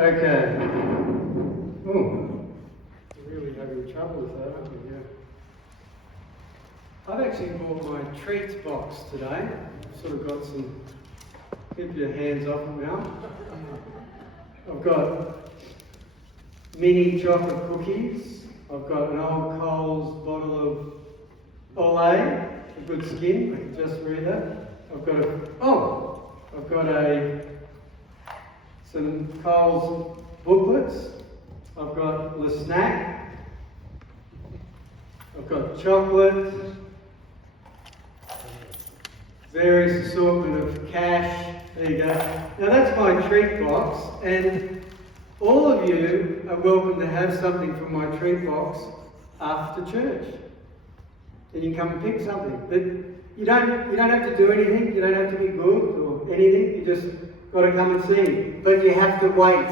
Okay. Oh, we're really having trouble with that, aren't we? Yeah. I've actually bought my treats box today. Sort of got some. Keep your hands off it now. I've got mini chocolate cookies. I've got an old Coles bottle of Olay, a good skin. I can just read that. I've got some Coles booklets. I've got Le Snack. I've got chocolate. Various assortment of cash. There you go. Now that's my treat box, and all of you are welcome to have something from my treat box after church. And you can come and pick something. But you don't have to do anything. You don't have to be good or anything. You just got to come and see. But you have to wait.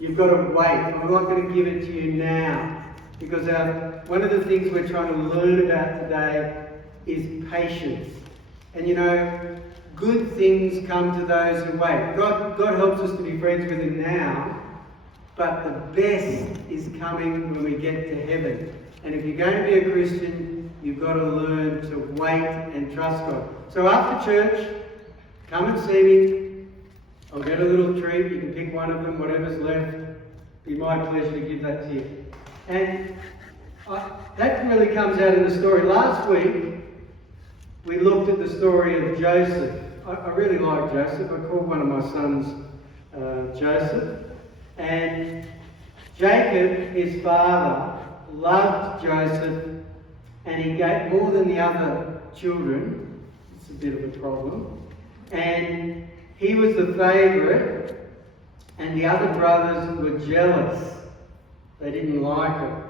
You've got to wait. I'm not going to give it to you now, because one of the things we're trying to learn about today is patience. And you know, good things come to those who wait. God helps us to be friends with Him now, but the best is coming when we get to heaven. And if you're going to be a Christian, you've got to learn to wait and trust God. So after church, come and see me. I'll get a little treat. You can pick one of them, whatever's left. It'll be my pleasure to give that to you. And that really comes out in the story. Last week, we looked at the story of Joseph. I really like Joseph. I called one of my sons Joseph. And Jacob, his father, loved Joseph, and he gave more than the other children. It's a bit of a problem. And he was the favourite, and the other brothers were jealous. They didn't like it.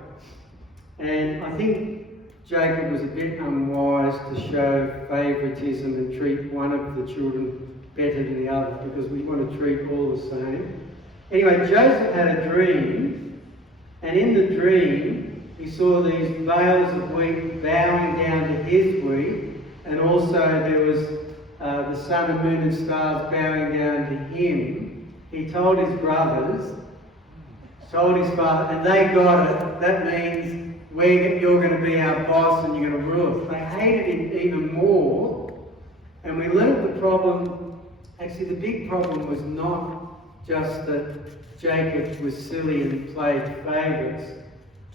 And I think Jacob was a bit unwise to show favouritism and treat one of the children better than the other, because we want to treat all the same. Anyway, Joseph had a dream, and in the dream he saw these bales of wheat bowing down to his wheat, and also there was the sun and moon and stars bowing down to him. He told his brothers, told his father, and they got it. That means you're going to be our boss and you're going to rule us. They hated him even more. And we learned the problem. Actually, the big problem was not just that Jacob was silly and played favourites.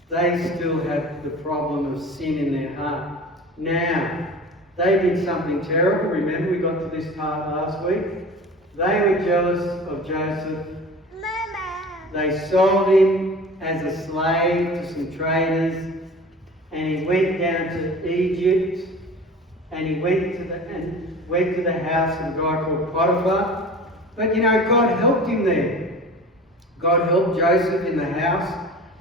They still had the problem of sin in their heart. Now, they did something terrible. Remember, we got to this part last week. They were jealous of Joseph. Mama. They sold him as a slave to some traders, and he went down to Egypt, and he went to the house of a guy called Potiphar. But you know, God helped him there. God helped Joseph in the house,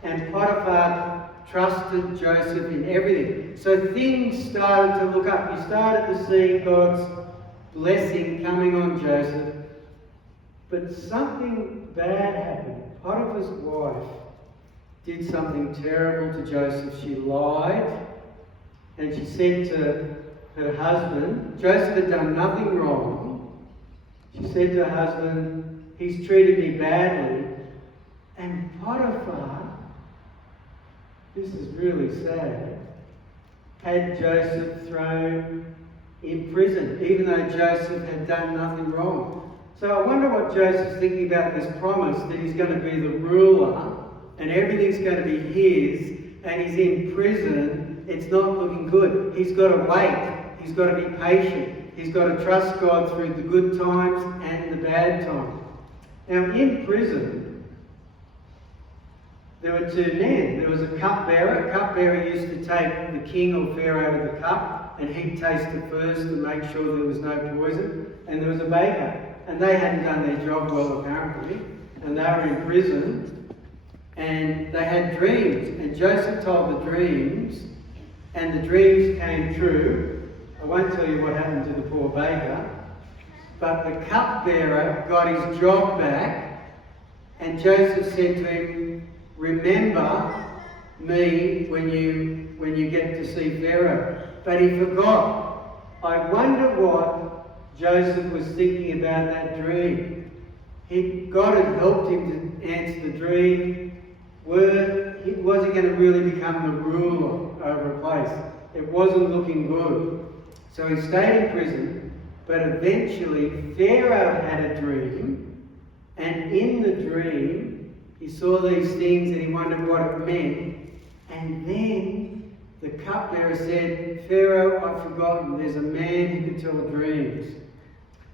and Potiphar trusted Joseph in everything. So things started to look up. You started to see God's blessing coming on Joseph. But something bad happened. Potiphar's wife did something terrible to Joseph. She lied, and she said to her husband, Joseph had done nothing wrong. She said to her husband, he's treated me badly. And Potiphar, this is really sad, had Joseph thrown in prison, even though Joseph had done nothing wrong. So I wonder what Joseph's thinking about this promise that he's going to be the ruler and everything's going to be his, and he's in prison. It's not looking good. He's got to wait. He's got to be patient. He's got to trust God through the good times and the bad times. Now, in prison, there were two men. There was a cupbearer. A cupbearer used to take the king or pharaoh the cup, and he'd taste it first to make sure there was no poison. And there was a baker. And they hadn't done their job well, apparently. And they were in prison. And they had dreams, and Joseph told the dreams, and the dreams came true. I won't tell you what happened to the poor baker, but the cupbearer got his job back, and Joseph said to him, remember me when you get to see Pharaoh. But he forgot. I wonder what Joseph was thinking about that dream. God had helped him to answer the dream. He wasn't going to really become the ruler over a place. It wasn't looking good. So he stayed in prison, but eventually Pharaoh had a dream, and in the dream he saw these things and he wondered what it meant. And then the cupbearer said, Pharaoh, I've forgotten, there's a man who can tell dreams.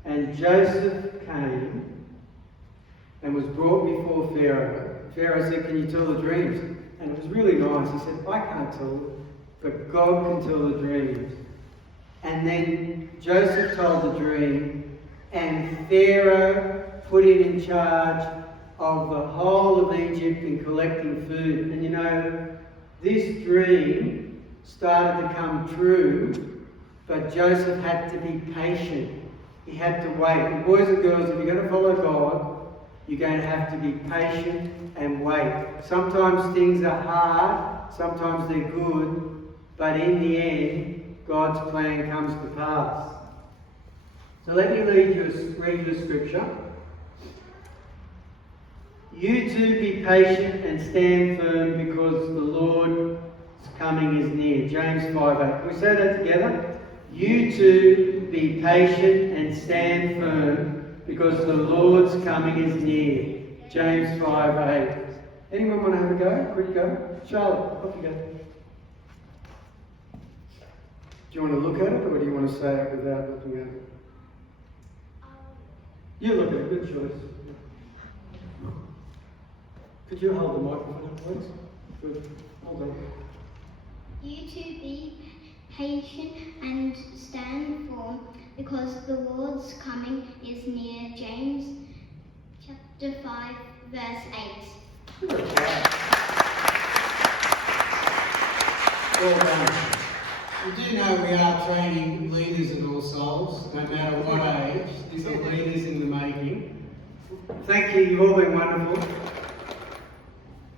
And Joseph came and was brought before Pharaoh. Pharaoh said, can you tell the dreams? And it was really nice. He said, I can't tell them, but God can tell the dreams. And then Joseph told the dream, and Pharaoh put him in charge of the whole of Egypt in collecting food. And you know, this dream started to come true, but Joseph had to be patient. He had to wait. And boys and girls, if you're going to follow God, you're going to have to be patient and wait. Sometimes things are hard, sometimes they're good, but in the end, God's plan comes to pass. So let me read you a scripture. You too be patient and stand firm because the Lord's coming is near. James 5:8. Can we say that together? You too be patient and stand firm because the Lord's coming is near. James 5:8. Anyone want to have a go? Quick go? Charlotte, off you go. Do you want to look at it or do you want to say it without looking at it? You look at it, good choice. Could you hold the microphone, please? Good. Hold on. You two be patient and stand firm because the Lord's coming is near. James chapter 5, verse 8. Well done. You do know we are training leaders in all souls, no matter what age. These are leaders in the making. Thank you, you've all been wonderful.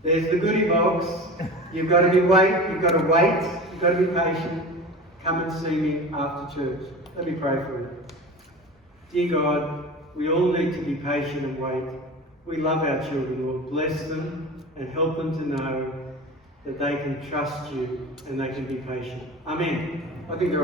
There's the goodie box. You've got to be you've got to wait, you've got to be patient. Come and see me after church. Let me pray for you. Dear God, we all need to be patient and wait. We love our children, Lord. Bless them and help them to know that they can trust you and they can be patient. Amen. I think they're